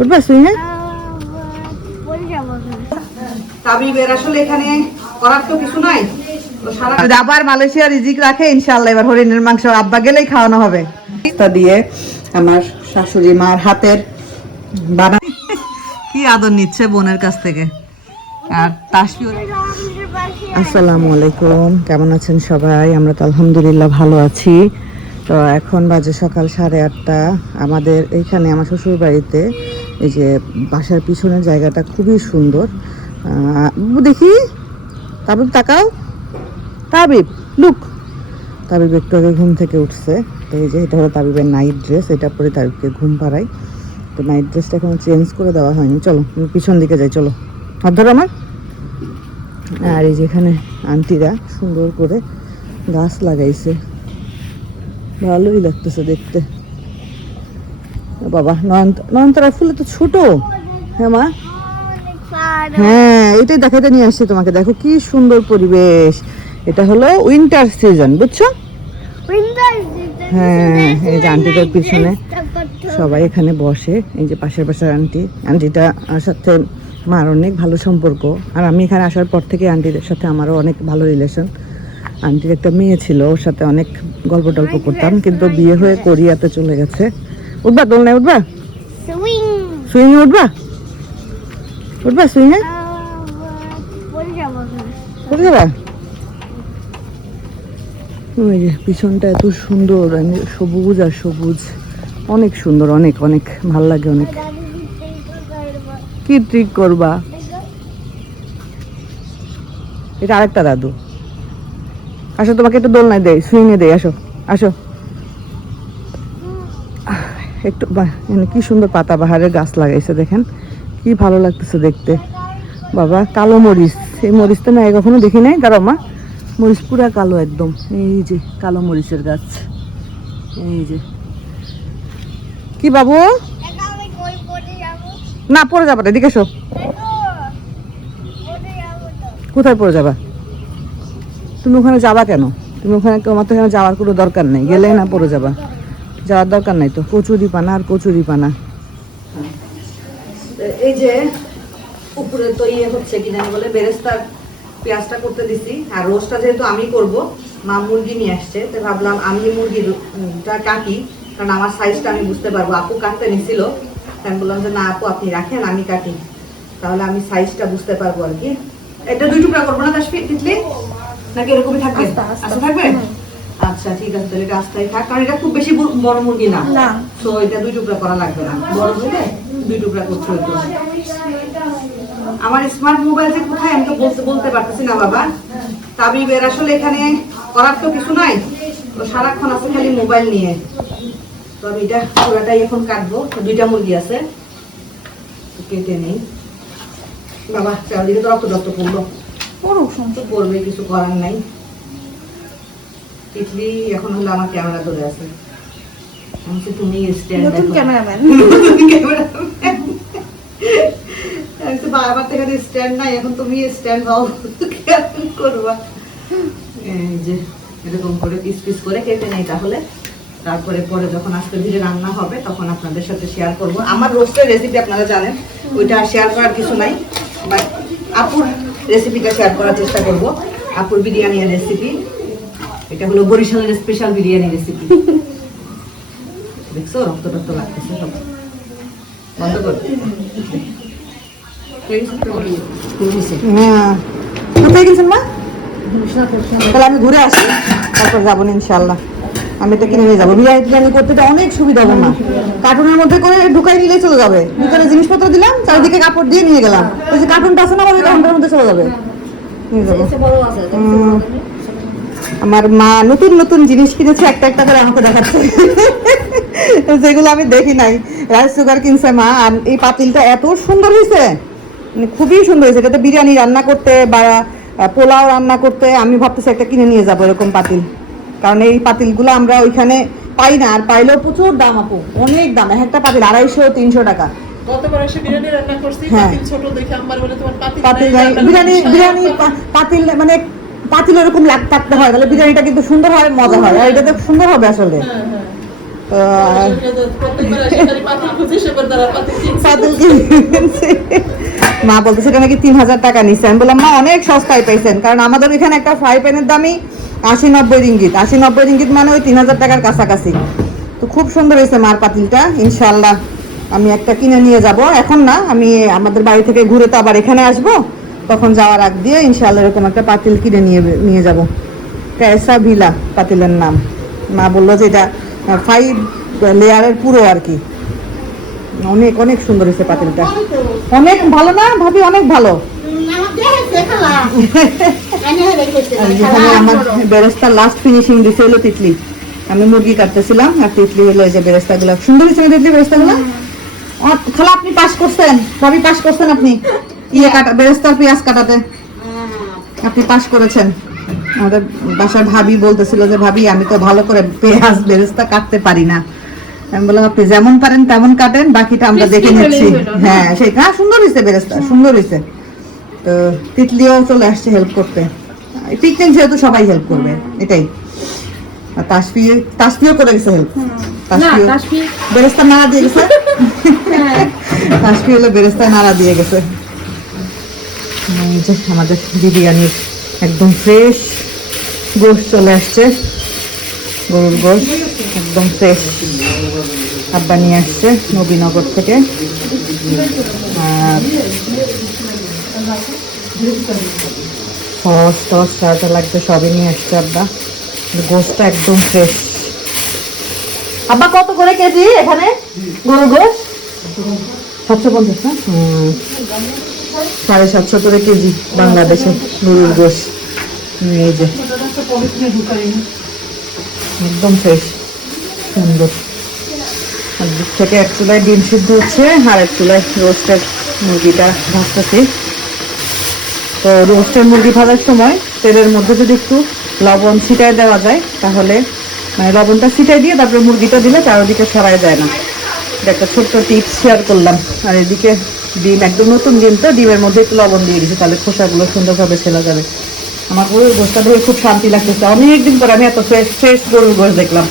উঠবা সুইংয়ে তাবিবের আসলে এখানে করার তো কিছু নাই। আবার মালয়েশিয়া রিজিক রাখে ইনশাআল্লাহ এবার হরিণের মাংস আব্বা গেলেই খাওয়ানো হবে। তা দিয়ে আমার শাশুড়ি মার হাতের বানা কি আদর নিচ্ছে বোনের কাছ থেকে। আর আসসালামু আলাইকুম কেমন আছেন সবাই? আমরা তো আলহামদুলিল্লাহ ভালো আছি। তো এখন বাজে সকাল সাড়ে আটটা। আমাদের এইখানে আমার শ্বশুর বাড়িতে এই যে বাসার পিছনের জায়গাটা খুবই সুন্দর। দেখি, তাবিব তাকাও। তাবিব লুক তাবিব একটু আগে ঘুম থেকে উঠছে। তো এই যে, এটা হলো তাবিবের নাইট ড্রেস এটা পরে তাবিবকে ঘুম পাড়াই। তো নাইট ড্রেসটা এখনও চেঞ্জ করে দেওয়া হয়নি। চলো পিছন দিকে যাই, চলো। হাত ধরো আমার। আর এই যেখানে আন্টিরা সুন্দর করে গাছ লাগাইছে। ভালোই লাগতেছে দেখতে। বাবা নয়ন নয়নতারা ফুলে তো ছোট। হ্যাঁ মা? হ্যাঁ এটাই দেখাতে নিয়ে আসছি তোমাকে। দেখো কি সুন্দর পরিবেশ। এটা হলো উইন্টার সিজন বুঝছ? হ্যাঁ এই যে আন্টিটার পিছনে সবাই এখানে বসে। এই যে পাশের পাশের আন্টি। আন্টিটা সাথে মার অনেক ভালো সম্পর্ক। আর আমি এখানে আসার পর থেকে আন্টিদের সাথে আমারও অনেক ভালো রিলেশন আন্টির একটা মেয়ে ছিল ওর সাথে অনেক গল্প টল্প করতাম। কিন্তু বিয়ে হয়ে কোরিয়াতে চলে গেছে। উঠবা দোলনায় উঠবা? সুইং উঠবা? উঠবা সুইং সুইংয়ে কোথায় যাবা ওই যে পিছনটা এত সুন্দর সবুজ আর সবুজ। অনেক সুন্দর অনেক অনেক ভালো লাগে অনেক। কি ট্রিক করবা? এটা আরেকটা দাদু। আসো তোমাকে একটু দোলনায় দেয় সুইংয়ে দেয় আসো আসো। একটু কি সুন্দর পাতা বাহারের গাছ লাগাইছে দেখেন। কি ভালো লাগতেছে দেখতে। বাবা কালো মরিচ। এই মরিচটা না আগে কখনো দেখি নাই? কারও মা। মরিচ পুরা কালো একদম। এই যে কালো মরিচের গাছ। এই যে। কি বাবু? না পড়ে যাবা না, এদিকে এসো। কোথায় পড়ে যাবা? তুমি ওখানে যাবা কেন? তুমি ওখানে তোমার তো এখানে যাওয়ার কোনো দরকার নেই। গেলেই না পড়ে যাবা। যাওয়ার দরকার নাই তো কচুরি পানা আর কচুরি পানা। এই যে উপরে তো ইয়ে হচ্ছে কি কিনা বলে বেরেস্তার পেঁয়াজটা করতে দিছি আর রোস্টটা যেহেতু আমি করব মা মুরগি নিয়ে আসছে তো ভাবলাম আমি মুরগিটা কাটি কারণ আমার সাইজটা আমি বুঝতে পারব। আপু কাটতে নিছিল তাই আমি বললাম যে না আপু আপনি রাখেন আমি কাটি। তাহলে আমি সাইজটা বুঝতে পারব আর কি। এটা দুই টুকরা করব না তাসফি তিতলি? নাকি এরকমই থাকবে? আচ্ছা থাকবে? আচ্ছা ঠিক আছে তাহলে আস্তাই থাক। কারণ এটা খুব বেশি বড়- মুরগি না। তো এটা দুই টুকরা করা লাগবে না। বড় হলে দুই টুকরা করতে হতো আমার স্মার্ট মোবাইল যে কোথায় আমি তো বলতে বলতে পারতেছি না বাবা। তাবিবের আসলে এখানে করার তো কিছু নাই। তো সারাক্ষণ আছে খালি মোবাইল নিয়ে। তো আমি এটা পুরাটাই এখন কাটবো। দুইটা মুরগি আছে। কেটে নেই। বাবা চারিদিকে তো রক্ত রক্ত পড়ল। তো পড়বে কিছু করার নাই। তিতলি এখন হলো আমার ক্যামেরা ধরে আছে। আমি তুমি স্ট্যান্ড নতুন ক্যামেরাম্যান বারবার থেকে স্ট্যান্ড নাই এখন তুমি স্ট্যান্ড হও। কেমন করবা? যে এরকম করে পিস পিস করে কেটে নেই তাহলে। তারপরে পরে যখন আজকে ধীরে রান্না হবে তখন আপনাদের সাথে শেয়ার করব। আমার রোস্টের রেসিপি আপনারা জানেন ওইটা শেয়ার করার কিছু নাই। বাট আপুর রেসিপিটা শেয়ার করার চেষ্টা করব। আপুর বিরিয়ানির রেসিপি এটা হলো বরিশালের স্পেশাল বিরিয়ানি রেসিপি দেখছ? রক্ত টক্ত লাগতেছে সব। বন্ধ কর। হ্যাঁ। কোথায় গেছেন মা? তাহলে আমি ঘুরে আসি। তারপর যাব ইনশাল্লাহ আমি তো কিনে নিয়ে যাব। বিরিয়ানি টিরিয়ানি করতে তো অনেক সুবিধা হবে না কার্টুনের মধ্যে করে ঢুকাই নিলে চলে যাবে। ভিতরে জিনিসপত্র দিলাম চারিদিকে কাপড় দিয়ে নিয়ে গেলাম। ওই যে কার্টুনটা আছে না আমার ওই কার্টুনের মধ্যে চলে যাবে। নিয়ে যাব। আমার মা নতুন নতুন জিনিস কিনেছে একটা একটা করে আমাকে দেখাচ্ছে। যেগুলো আমি দেখি নাই। রাইস সুগার কিনছে মা আর এই পাতিলটা এত সুন্দর হয়েছে। মানে খুবই সুন্দর হয়েছে। এটাতে বিরিয়ানি রান্না করতে বা পোলাও রান্না করতে আমি ভাবতেছি একটা কিনে নিয়ে যাব এরকম পাতিল। কারণ এই পাতিলগুলো আমরা ওইখানে পাই না। আর পাইলেও প্রচুর দাম আপু অনেক দাম। এক একটা পাতিল আড়াইশো তিনশো টাকা। বিরিয়ানি মানে পাতিল এরকম লাগ থাকতে হয় তাহলে বিরিয়ানিটা কিন্তু সুন্দর হয় মজা হয় আর এটা তো সুন্দর হবে আসলে। হ্যাঁ, হ্যাঁ। মা বলতেছে এটা নাকি তিন হাজার টাকা নিচ্ছে আমি বললাম মা অনেক সস্তায় পাইছেন। কারণ আমাদের এখানে একটা ফ্রাই প্যানের দামই আশি নব্বই রিঙ্গিত। আশি নব্বই রিঙ্গিত মানে ওই তিন হাজার টাকার কাছাকাছি। তো খুব সুন্দর হয়েছে মার পাতিলটা ইনশাল্লাহ আমি একটা কিনে নিয়ে যাব। এখন না আমি আমাদের বাড়ি থেকে ঘুরে তো আবার এখানে আসব। তখন যাওয়ার আগ দিয়ে ইনশাল্লাহ এরকম একটা পাতিল কিনে নিয়ে নিয়ে যাব। ক্যাসা ভিলা পাতিলের নাম। মা বলল যে এটা ফাইভ লেয়ারের পুরো আর কি। অনেক অনেক সুন্দর হয়েছে পাতিলটা। অনেক ভালো না? ভাবি অনেক ভালো। যেখানে আমার বেরেস্তার লাস্ট ফিনিশিং দিছে হলো তিতলি। আমি মুরগি কাটতেছিলাম আর তিতলি হলো এই যে বেরেস্তা গুলো সুন্দর হয়েছে না তিতলি বেরেস্তা গুলো খালা আপনি পাস করছেন। ভাবি পাস করছেন আপনি? ইয়ে কাটা বেরেস্তার পেঁয়াজ কাটাতে। আপনি পাস করেছেন। আমাদের বাসার ভাবি বলতেছিল যে ভাবি আমি তো ভালো করে পেঁয়াজ বেরেস্তা কাটতে পারি না। আমি বললাম আপনি যেমন পারেন তেমন কাটেন বাকিটা আমরা দেখে নিচ্ছি। হলেই হলো, হ্যাঁ সেটা সুন্দর হয়েছে বেরেস্তা সুন্দর হয়েছে তো তিতলিও চলে আসছে হেল্প করতে। পিকনিক যেহেতু সবাই হেল্প করবে এটাই। আর তাসফি তাসফিও করে গেছে হেল্প তাসফিও বেরেস্তা নাড়া দিয়ে গেছে। তাসফি হলো বেরেস্তা নাড়া দিয়ে গেছে। এই যে আমাদের বিরিয়ানির একদম ফ্রেশ গোশ চলে আসছে। গরুর গোশ একদম ফ্রেশ আব্বা নিয়ে আসছে নবীনগর থেকে। আর সস টস যা যা লাগবে সবই নিয়ে আসছে আব্বা। গোশটা একদম ফ্রেশ আব্বা কত করে কেজি এখানে? গরুর গোশ? সাতশো পঞ্চাশ না। সাড়ে সাতশো করে কেজি বাংলাদেশে গরুর গোশ। এই যে। একদম ফ্রেশ সুন্দর। আর দিক থেকে এক চুলায় ডিম সিদ্ধ হচ্ছে, আর এক চুলায় রোস্টের মুরগিটা ভাজতেছি। তো রোস্টের মুরগি ভাজার সময় তেলের মধ্যে যদি একটু লবণ ছিটায় দেওয়া যায়, তাহলে মানে লবণটা ছিটাই দিয়ে তারপরে মুরগিটা দিলে চারদিকে ছড়ায় যায় না। একটা ছোট্ট টিপস শেয়ার করলাম। আর এদিকে ডিম একদম নতুন ডিম তো ডিমের মধ্যে একটু লবণ দিয়ে দিয়েছি তাহলে খোসাগুলো সুন্দরভাবে ছেলা যাবে। আমার গরুর গোষ্ঠটা দেখে খুব শান্তি লাগতেছে। অনেকদিন পরে আমি এত ফ্রেশ ফ্রেশ গরুর গোশ দেখলাম।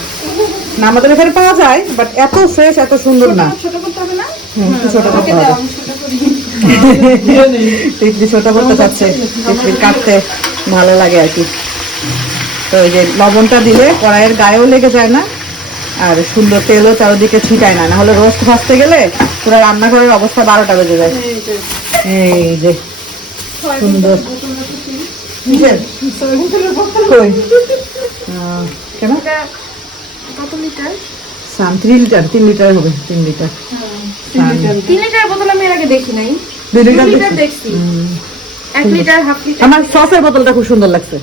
না আমাদের এখানে পাওয়া যায় বাট এত ফ্রেশ এত সুন্দর না। ছোট করতে হবে না? ছোট করতে হবে। তিতলি ছোট করতে চাচ্ছে। তিতলি কাটতে ভালো লাগে আর কি। তো এই যে লবণটা দিলে কড়াইয়ের গায়েও লেগে যায় না। আর সুন্দর তেলও চারিদিকে ছিটায় না না হলে রোস্ট ভাজতে গেলে পুরো রান্নাঘরের অবস্থা বারোটা বেজে যায় এই যে, সুন্দর কিসের? কই? কেন কত থ্রি লিটার তিন লিটার হবে তিন লিটার তিন লিটার বোতল আমি এর আগে দেখি নাই দুই লিটার দেখছি? দেখছি হুম। এক লিটার হাফ লিটার আমার সসের বোতলটা খুব সুন্দর লাগছে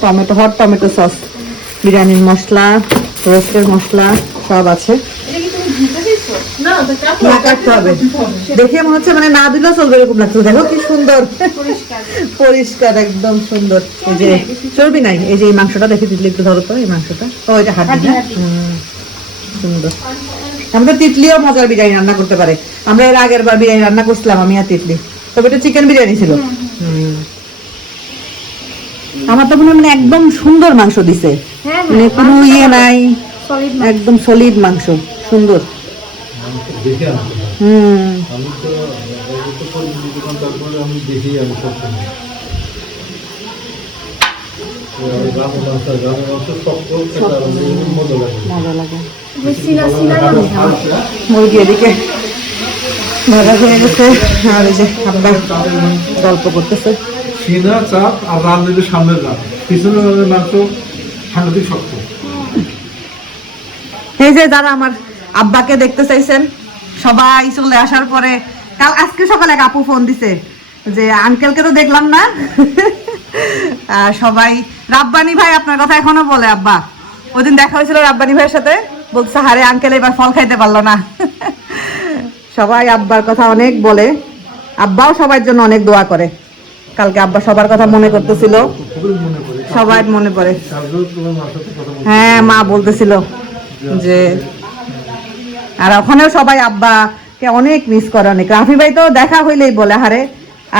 টমেটো হট টমেটো সস বিরিয়ানির মশলা রোস্টের মশলা সব আছে। না, কাটতে হবে। দেখে মনে হচ্ছে মানে না দিলেও চলবে এরকম লাগছে। দেখো কি সুন্দর। পরিষ্কার। একদম সুন্দর। এই যে চর্বি নাই। এই যে এই মাংসটা দেখে দিলে একটু ধরো তো এই মাংসটা। ও এটা হাড্ডি হাড্ডি, না? সুন্দর। আমাদের তিতলিও মজার বিরিয়ানি রান্না করতে পারে। আমরা এর আগের বার বিরিয়ানি রান্না করছিলাম আমি আর তিতলি। তবে এটা চিকেন বিরিয়ানি ছিল। হুম। আমার তো মনে হয় মানে একদম সুন্দর মাংস দিছে। হ্যাঁ মানে কোনো ইয়ে নাই একদম সলিড মাংস সুন্দর। হয়। হুম মুরগি এদিকে ভাজা হয়ে গেছে। আর এই যে আমরা গল্প করতেছে। সিনা চাপ আর রান দিলে সামনের রান পিছনের মাংস সাংঘাতিক শক্ত। এই যে যারা আমার আব্বাকে দেখতে চাইছেন, সবাই চলে আসার পরে, কাল আজকে সকালে এক আপু ফোন দিছে যে আঙ্কেলকে তো দেখলাম না। সবাই, রাব্বানি ভাই, আপনার কথা এখনও বলে, আব্বা। ওদিন দেখা হয়েছিল রাব্বানি ভাইয়ের সাথে, বলছে, হারে আঙ্কেল এবার ফল খাইতে পারল না। সবাই আব্বার কথা অনেক বলে, আব্বাও সবার জন্য অনেক দোয়া করে। কালকে আব্বা সবার কথা মনে করতেছিল। সবার মনে পড়ে। হ্যাঁ মা বলতেছিল যে, আর ওখানেও সবাই আব্বাকে অনেক মিস করে, অনেক। রাফি ভাই তো দেখা হইলেই বলে, হারে।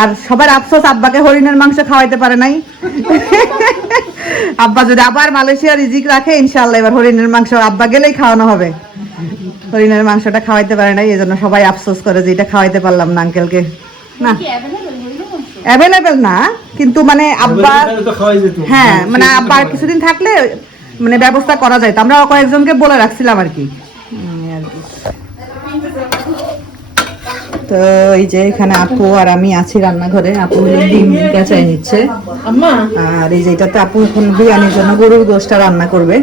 আর সবার আফসোস, আব্বাকে হরিণের মাংস খাওয়াইতে পারে নাই। আব্বা যদি আবার মালয়েশিয়া রিজিক রাখে ইনশাল্লাহ এবার হরিণের মাংস আব্বা গেলেই খাওয়ানো হবে। হরিণের মাংসটা খাওয়াইতে পারে নাই এই জন্য সবাই আফসোস করে যে এটা খাওয়াইতে পারলাম না আঙ্কেলকে। না। অ্যাভেলেবল না কিন্তু মানে আব্বা হ্যাঁ মানে আব্বা আর কিছুদিন থাকলে মানে ব্যবস্থা করা যায়। আমরা কয়েকজনকে বলে রাখছিলাম আর কি। তো এই যে এখানে আপু আর আমি আছি রান্নাঘরে। আপু ডিম কেচাই নিচ্ছে। আর এই যে এটাতে আপু এখন বিরিয়ানির জন্য গরুর গোশটা রান্না করবে।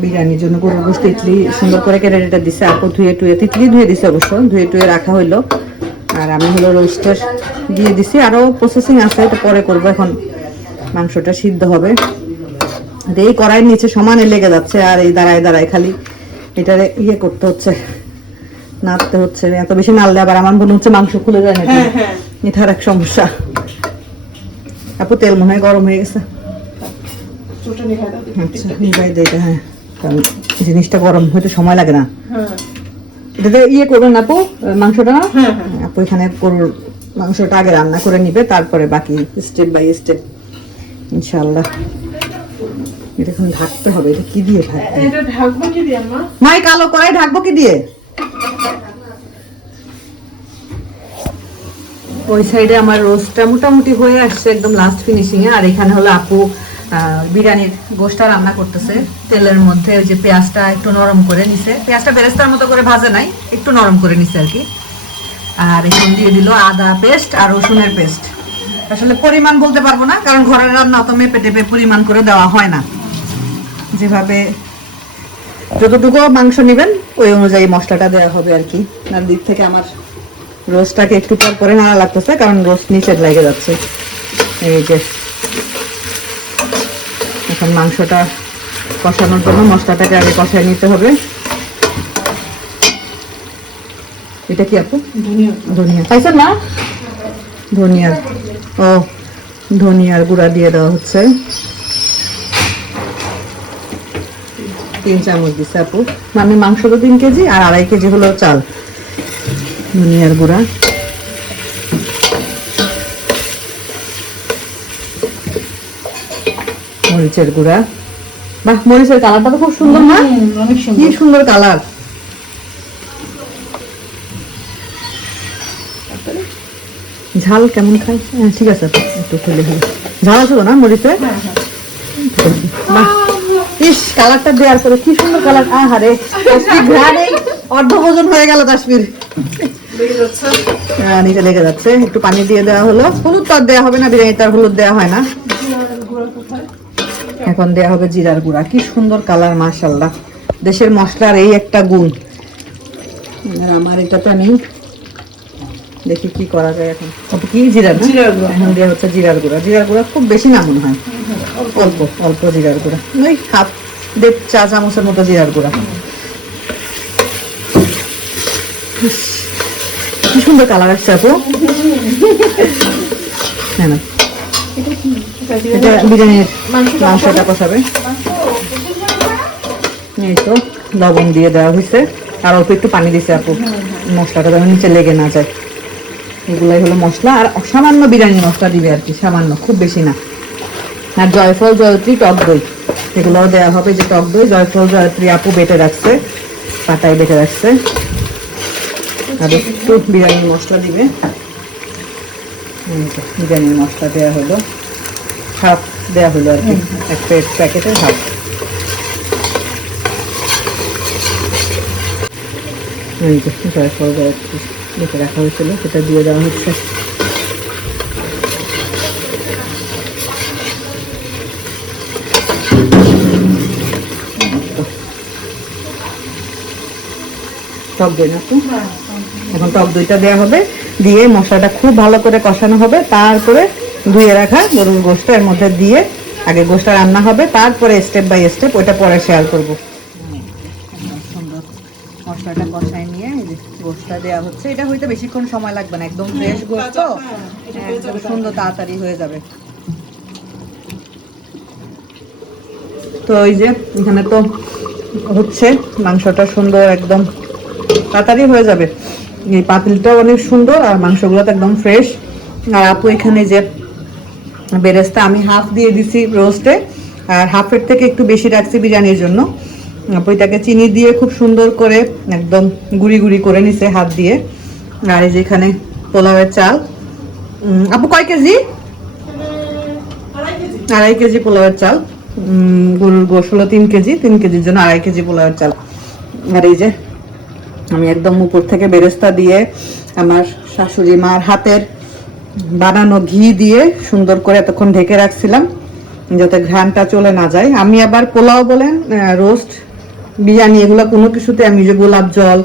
বিরিয়ানির জন্য গরুর গোশ তিতলি সুন্দর করে কেটে দিছে। আপু ধুয়ে টুয়ে তিতলি ধুয়ে দিছে অবশ্য। ধুয়ে টুয়ে রাখা হইল। আর আমি হলো রোস্টার দিয়ে দিছি। আরও প্রসেসিং আছে এটা পরে করব এখন। মাংসটা সিদ্ধ হবে। এই কড়াইয়ের নিচে সমানে লেগে যাচ্ছে আর এই দাঁড়ায় দাঁড়ায় খালি। এটা ইয়ে করতে হচ্ছে। নাড়তে হচ্ছে। এত বেশি নাড়লে আবার আমার মনে হচ্ছে মাংস খুলে যায় না হ্যাঁ, হ্যাঁ। এটার এক সমস্যা। আপু তেল মনে হয় গরম হয়ে গেছে। আচ্ছা হ্যাঁ। জিনিসটা গরম হয়তো সময় লাগে না। হ্যাঁ। এটাতে ইয়ে করবেন আপু? মাংসটা? হ্যাঁ, হ্যাঁ। আপু এখানে গরুর মাংসটা আগে রান্না করে নিবে তারপরে বাকি স্টেপ বাই স্টেপ ইনশাল্লাহ এটা এখন ঢাকতে হবে এটা কি দিয়ে ঢাকবে? কালো কড়াই ঢাকবো কি দিয়ে? ওই সাইডে আমার রোস্টটা মোটামুটি হয়ে আসছে একদম লাস্ট ফিনিশিং এ আর এখানে হলো আপু বিরিয়ানির গোশটা রান্না করতেছে। তেলের মধ্যে ওই যে পেঁয়াজটা একটু নরম করে নিছে। পেঁয়াজটা বেরেস্তার মতো করে ভাজে নাই, একটু নরম করে নিছে আর কি। আর এখন দিয়ে দিল আদা পেস্ট আর রসুনের পেস্ট। আসলে পরিমাণ বলতে পারব না, কারণ ঘরের রান্না অত মেপে টেপে পরিমাণ করে দেওয়া হয় না। যেভাবে যতটুকু মাংস নেবেন, ওই অনুযায়ী মশলাটা দেওয়া হবে আর কি। আর দিক থেকে আমার রোস্টটাকে একটু পর করে নাড়া লাগতেছে, কারণ রোস্ট নিচে লেগে যাচ্ছে। এই যে এখন মাংসটা কষানোর জন্য মশলাটাকে আগে কষায় নিতে হবে। এটা কি আপু? ধনিয়া। ধনিয়া। পাইছেন না? ধনিয়ার ও ধনিয়ার গুঁড়া দিয়ে দেওয়া হচ্ছে। তিন চামচ দিচ্ছে আপু। মানে মাংস তো তিন কেজি আর আড়াই কেজি হলো চাল। ধনিয়ার গুঁড়া। মরিচের গুঁড়া। বাহ মরিচের কালারটা তো খুব সুন্দর না? অনেক কি সুন্দর কালার। ঝাল কেমন খাই? হ্যাঁ ঠিক আছে একটু খুলে ঝাল আছে তো না মরিচে? বাহ ইস কালারটা দেওয়ার পরে কি সুন্দর কালার। আহারে অর্ধ ভোজন হয়ে গেল হ্যাঁ, নিচে লেগে যাচ্ছে। একটু পানি দিয়ে দেওয়া হলো। হলুদ তো আর দেওয়া হবে না বিরিয়ানি তার হলুদ দেওয়া হয় না। এখন দেয়া হবে জিরার গুঁড়া। কি সুন্দর কালার মাশাল্লাহ দেশের মশলার এই একটা গুণ। আমার এটাতে আমি দেখি কি করা যায় এখন। কত কি? জিরা না? জিরার গুঁড়া। এখন দেওয়া হচ্ছে জিরার গুঁড়া। জিরার গুঁড়া খুব বেশি না মনে হয়। অল্প অল্প জিরার গুঁড়া। ওই হাফ দেড় চা চামচের মতো জিরার গুঁড়া। কি সুন্দর কালার আসছে আপু। হ্যাঁ না। এটা বিরিয়ানির মাংসটা কষাবে? এই তো লবণ দিয়ে দেওয়া হয়েছে। আর অল্প একটু পানি দিছে আপু। মশলাটা যেন নিচে লেগে না যায়। এগুলাই হলো মশলা। আর সামান্য বিরিয়ানি মশলা দিবে আর কি সামান্য খুব বেশি না। আর জয়ফল জয়ত্রী টক দই। এগুলোও দেওয়া হবে যে টক দই। জয়ফল জয়ত্রী আপু বেটে রাখছে পাতায় বেটে রাখছে। আর একটু বিরিয়ানি মশলা দিবে। বিরিয়ানির মশলা দেওয়া হলো। হাফ দেওয়া হলো আর কি। এক প্যাকেট প্যাকেটের হাফ এই যে রাখা হয়েছিল সেটা দিয়ে দেওয়া হচ্ছে। টক দই না এখন টক দইটা দেওয়া হবে দিয়ে মশলাটা খুব ভালো করে কষানো হবে তারপরে ধুয়ে রাখা গরুর গোশটা এর মধ্যে দিয়ে আগে গোশটা রান্না হবে তারপরে স্টেপ বাই স্টেপ ওইটা পরে শেয়ার করব। সুন্দর মশলাটা কষায় নিয়ে এই যে গোশটা দেওয়া হচ্ছে। এটা হইতে বেশিক্ষণ সময় লাগবে না একদম ফ্রেশ তো একদম সুন্দর তাড়াতাড়ি হয়ে যাবে। তো ওই যে এখানে তো হচ্ছে মাংসটা সুন্দর একদম তাড়াতাড়ি হয়ে যাবে। এই পাতিলটাও অনেক সুন্দর আর মাংসগুলো তো একদম ফ্রেশ আর আপু এখানে যে বেরেস্তা আমি হাফ দিয়ে দিছি রোস্টে আর হাফের থেকে একটু বেশি রাখছি বিরিয়ানির জন্য। এটাকে চিনি দিয়ে খুব সুন্দর করে একদম গুড়ি গুড়ি করে নিছে হাত দিয়ে। আর এই যে এখানে পোলাওয়ের চাল। আপু কয় কেজি? আড়াই কেজি। পোলাওয়ের চাল। গরুর গোশ হলো তিন কেজি তিন কেজির জন্য আড়াই কেজি পোলাওয়ের চাল। আর এই যে আমি একদম উপর থেকে বেরেস্তা দিয়ে আমার শাশুড়ি মার হাতের বানানো ঘি দিয়ে সুন্দর করে এতক্ষণ ঢেকে রাখছিলাম যাতে ঘ্রাণটা চলে না যায়। আমি আবার পোলাও বলেন রোস্ট বিরিয়ানি এগুলো কোনো কিছুতে আমি যে গোলাপ জল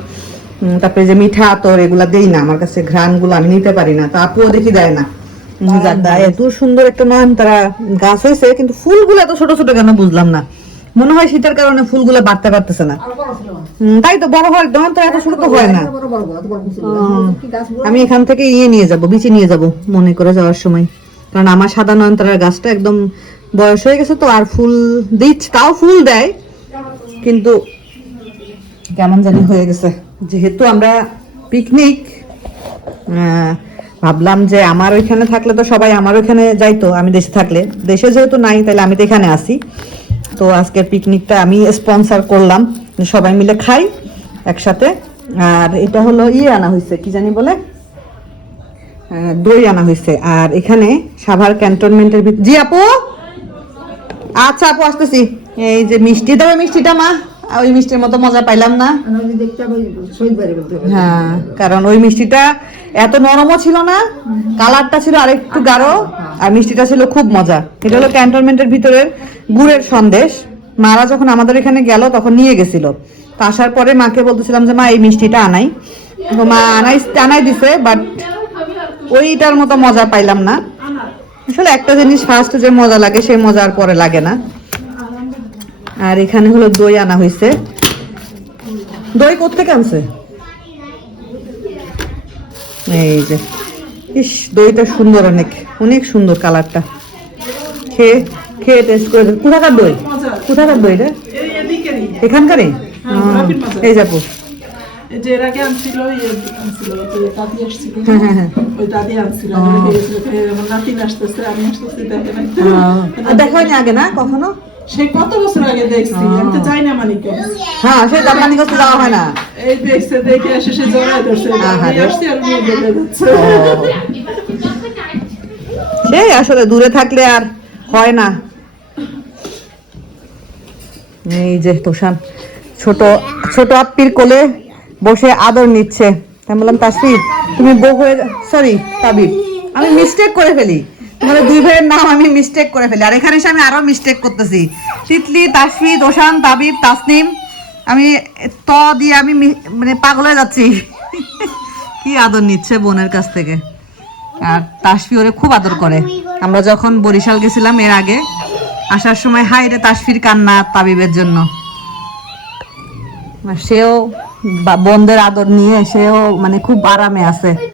তারপরে যে মিঠা আতর এগুলা দেই না আমার কাছে ঘ্রাণগুলো আমি নিতে পারি না তা আপুও দেখি দেয় না। এত সুন্দর একটা নয়নতারা গাছ হয়েছে কিন্তু ফুলগুলো এত ছোট ছোট কেন বুঝলাম না। মনে হয় শীতের কারণে ফুলগুলো বাড়তে পারতেছে না। তাই তো বড় হয় একদম তো এত ছোট তো হয় না। আমি এখান থেকে ইয়ে নিয়ে যাব বিচি নিয়ে যাব মনে করে যাওয়ার সময়। কারণ আমার সাদা নয়নতারার গাছটা একদম বয়স হয়ে গেছে তো আর ফুল দিচ্ছে তাও ফুল দেয় কিন্তু কেমন জানি হয়ে গেছে। যেহেতু আমরা পিকনিক ভাবলাম যে আমার ওইখানে থাকলে তো সবাই আমার ওইখানে যাইতো আমি দেশে থাকলে। দেশে যেহেতু নাই তাহলে আমি তো এখানে আসি তো আজকের পিকনিকটা আমি স্পন্সার করলাম। সবাই মিলে খাই একসাথে। আর এটা হলো ইয়ে আনা হয়েছে, কি জানি বলে? দই আনা হয়েছে। আর এখানে সাভার ক্যান্টনমেন্টের জি আপু? আচ্ছা আপু, আসতেছি। এই যে মিষ্টি দেবে মিষ্টিটা মা। ওই মিষ্টির মতো মজা পাইলাম না। হ্যাঁ কারণ ওই মিষ্টিটা এত নরমও ছিল না কালারটা ছিল আরেকটু গাঢ় আর মিষ্টিটা ছিল খুব মজা। এটা হলো ক্যান্টনমেন্টের ভিতরের গুড়ের সন্দেশ। মারা যখন আমাদের এখানে গেল তখন নিয়ে গেছিল। তো আসার পরে মাকে বলতেছিলাম যে মা এই মিষ্টিটা আনাই। তো মা আনাই আনাই দিছে বাট ওইটার মতো মজা পাইলাম না। আসলে একটা জিনিস ফার্স্ট যে মজা লাগে সেই মজা আর পরে লাগে না। আর এখানে হলো দই আনা হয়েছে দই কোথেকে আনছে এই যে ইস দইটা সুন্দর অনেক অনেক সুন্দর কালারটা খেয়ে খেয়ে টেস্ট করে কোথাকার দই কোথাকার দই রে এখানকারই হ্যাঁ। এই যাব যে এর আগে আনছিল ইয়ে আনছিল দাদি আসছিল হ্যাঁ, হ্যাঁ, হ্যাঁ। ওই দাদি আনছিল রেখে গেছিল ফের আমার নাতিন আসতেছে আমি আসতেছি দেখে দেখা হয়নি আগে না কখনো সে কত বছর আগে দেখছি? আমি তো যাই না মানিকে। হ্যাঁ সে জাপানি কাছে যাওয়া হয় না। এই দেখছে দেখে এসে সে জড়ায় ধরছে। আহা আমি আসছি আর নিয়ে যাচ্ছে আসলে দূরে থাকলে আর হয় না। এই যে তোষান ছোট ছোট আপ্পির কোলে বসে আদর নিচ্ছে। আমি বললাম তাসি তুমি বউ হয়ে সরি তাবিব। আমি মিস্টেক করে ফেলি। তোমাদের দুই ভাইয়ের নাম আমি মিস্টেক করে ফেলি। আর এখানে এসে আমি আরও মিস্টেক করতেছি। তিতলি তাসফি তোষান তাবিব, তাসনিম, আমি ত দিয়ে আমি মানে পাগল হয়ে যাচ্ছি। কি আদর নিচ্ছে বোনের কাছ থেকে। আর তাসফি ওরে খুব আদর করে। আমরা যখন বরিশাল গেছিলাম এর আগে, আসার সময় হাই রে তাসফির কান্না তাবিবের জন্য। সেও বোনদের আদর নিয়ে সেও মানে খুব আরামে আছে।